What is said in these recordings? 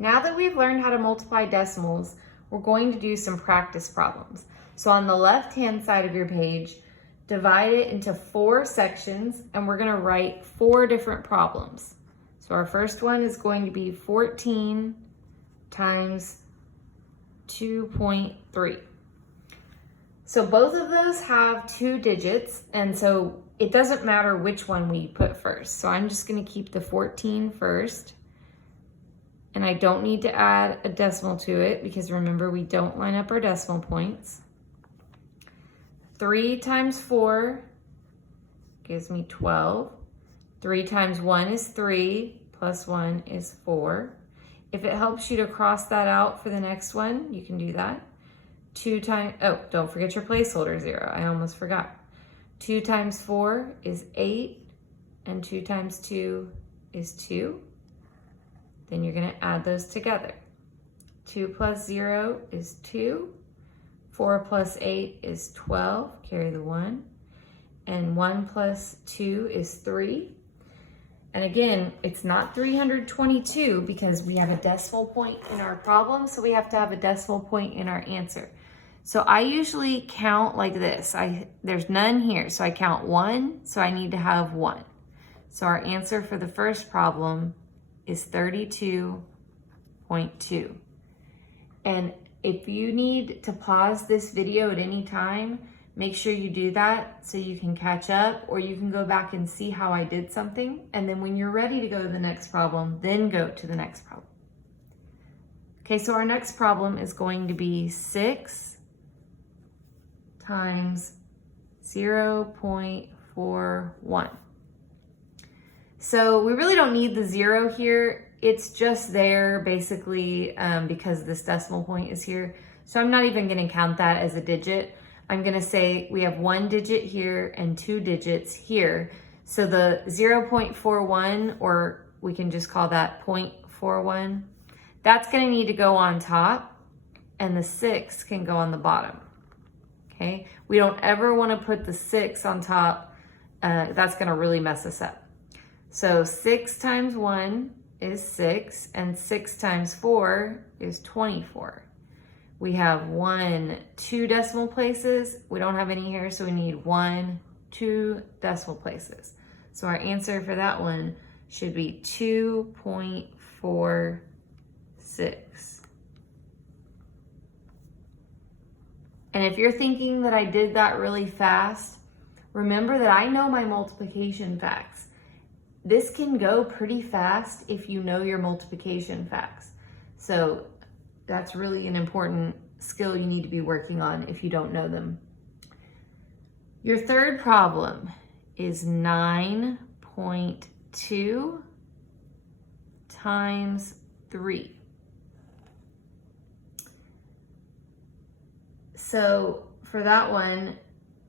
Now that we've learned how to multiply decimals, we're going to do some practice problems. So on the left-hand side of your page, divide it into 4 sections, and we're gonna write 4 different problems. So our first one is going to be 14 times 2.3. So both of those have 2 digits, and so it doesn't matter which one we put first. So I'm just gonna keep the 14 first, and I don't need to add a decimal to it because remember, we don't line up our decimal points. 3 times 4 gives me 12. 3 times 1 is 3, plus 1 is 4. If it helps you to cross that out for the next one, you can do that. 2 times, oh, don't forget your placeholder 0. I almost forgot. 2 times 4 is 8, and 2 times 2 is 2. Then you're gonna add those together. 2 plus 0 is 2. 4 plus 8 is 12, carry the 1. And 1 plus 2 is 3. And again, it's not 322 because we have a decimal point in our problem, so we have to have a decimal point in our answer. So I usually count like this. There's none here, so I count 1, so I need to have 1. So our answer for the first problem is 32.2. And if you need to pause this video at any time, make sure you do that so you can catch up, or you can go back and see how I did something. And then when you're ready to go to the next problem, then go to the next problem. Okay, so our next problem is going to be 6 times 0.41. So we really don't need the 0 here. It's just there basically because this decimal point is here. So I'm not even gonna count that as a digit. I'm gonna say we have 1 digit here and 2 digits here. So the 0.41, or we can just call that 0.41, that's gonna need to go on top, and the 6 can go on the bottom, okay? We don't ever wanna put the 6 on top. That's gonna really mess us up. So 6 times 1 is 6, and 6 times 4 is 24. We have 2 decimal places. We don't have any here, so we need 2 decimal places. So our answer for that one should be 2.46. And if you're thinking that I did that really fast, remember that I know my multiplication facts. This can go pretty fast if you know your multiplication facts. So that's really an important skill you need to be working on if you don't know them. Your third problem is 9.2 times 3. So for that one,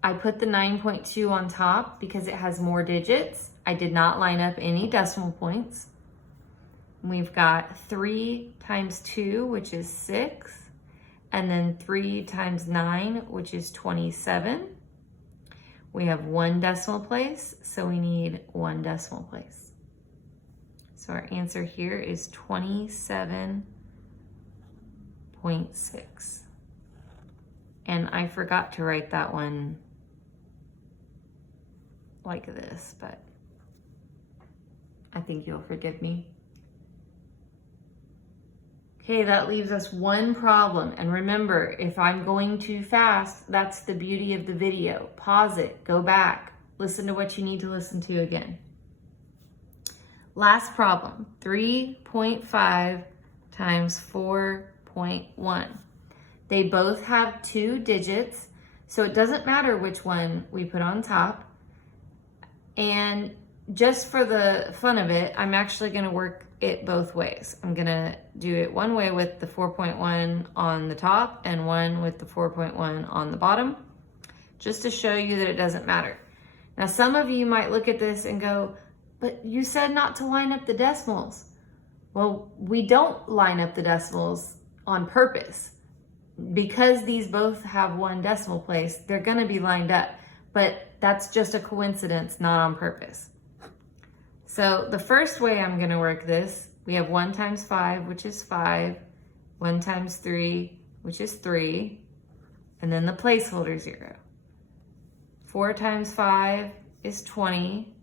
I put the 9.2 on top because it has more digits. I did not line up any decimal points. We've got 3 times 2, which is 6, and then 3 times 9, which is 27. We have 1 decimal place, so we need 1 decimal place. So our answer here is 27.6. And I forgot to write that one like this, but I think you'll forgive me. Okay, that leaves us 1 problem. And remember, if I'm going too fast, that's the beauty of the video. Pause it, go back, listen to what you need to listen to again. Last problem, 3.5 times 4.1. They both have 2 digits, so it doesn't matter which one we put on top. And just for the fun of it, I'm actually gonna work it both ways. I'm gonna do it one way with the 4.1 on the top and one with the 4.1 on the bottom, just to show you that it doesn't matter. Now, some of you might look at this and go, but you said not to line up the decimals. Well, we don't line up the decimals on purpose. Because these both have 1 decimal place, they're gonna be lined up, but that's just a coincidence, not on purpose. So the first way I'm gonna work this We have 1 times 5, which is 5. 1 times 3, which is 3. And then the placeholder 0. 4 times 5 is 20.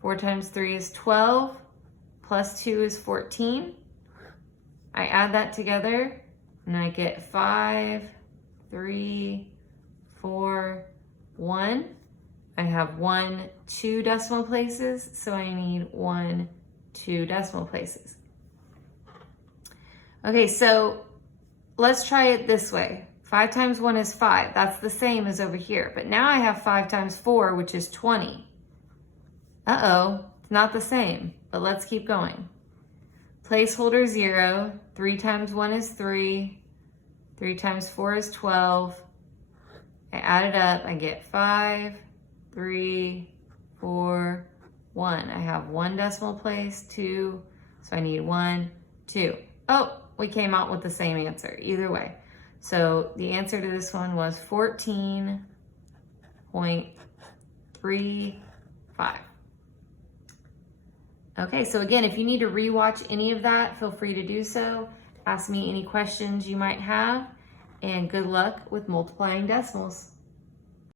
4 times 3 is 12. Plus 2 is 14. I add that together and I get 5, 3, 4, 1. I have 1, 2 decimal places, so I need 1, 2 decimal places. Okay, so let's try it this way. 5 times 1 is 5. That's the same as over here. But now I have 5 times 4, which is 20. Uh-oh, it's not the same, but let's keep going. Placeholder 0. 3 times 1 is 3. 3 times 4 is 12. I add it up. I get 5, 3, 4, 1. I have 1 decimal place, 2. So I need 1, 2. Oh, we came out with the same answer either way. So the answer to this one was 14.35. Okay, so again, if you need to rewatch any of that, feel free to do so. Ask me any questions you might have, and good luck with multiplying decimals.